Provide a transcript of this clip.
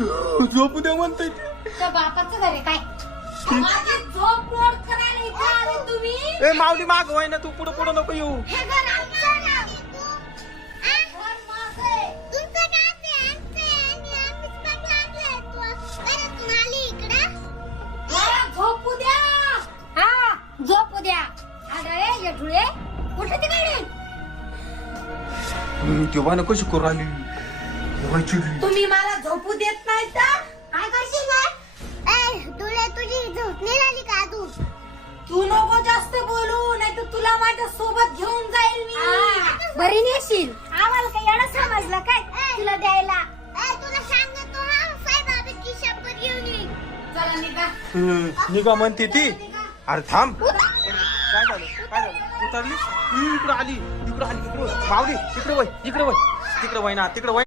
झोपू द्या म्हणतोय त्या बापाचं घर आहे काय? माझी झोप मोड करायला इथे आले तुम्ही. ए माऊली माग होय ना, तू पुढे पुढे नको येऊ. हे घर आमचं ना. घर माझं आहे. मला झोपू द्या. हा, झोपू द्या. आडळे येठुळे कुठे तिकडे? तेव्हा नको कशी करू आली. तुम्ही मला झोपू देत नाही तर काय करशील ना? तुझी झोप नाही झाली का तू? तू नको जास्त बोलू, नाही तर तुला माझ्या सोबत घेऊन जाईल मी. बरी नेशील. आम्हाला काही एवढं समजलं काय तुला द्यायला? तुला सांगतो हा, साईबाबाची शपथ घेऊन ये. चला निघा. निघा म्हणते ती. निघा. अरे थांब. काय झालं काय झालं? उतरली इकडे आली इकडे आली इकडे माऊली इकडे वय तिकडे वय ना तिकडे वय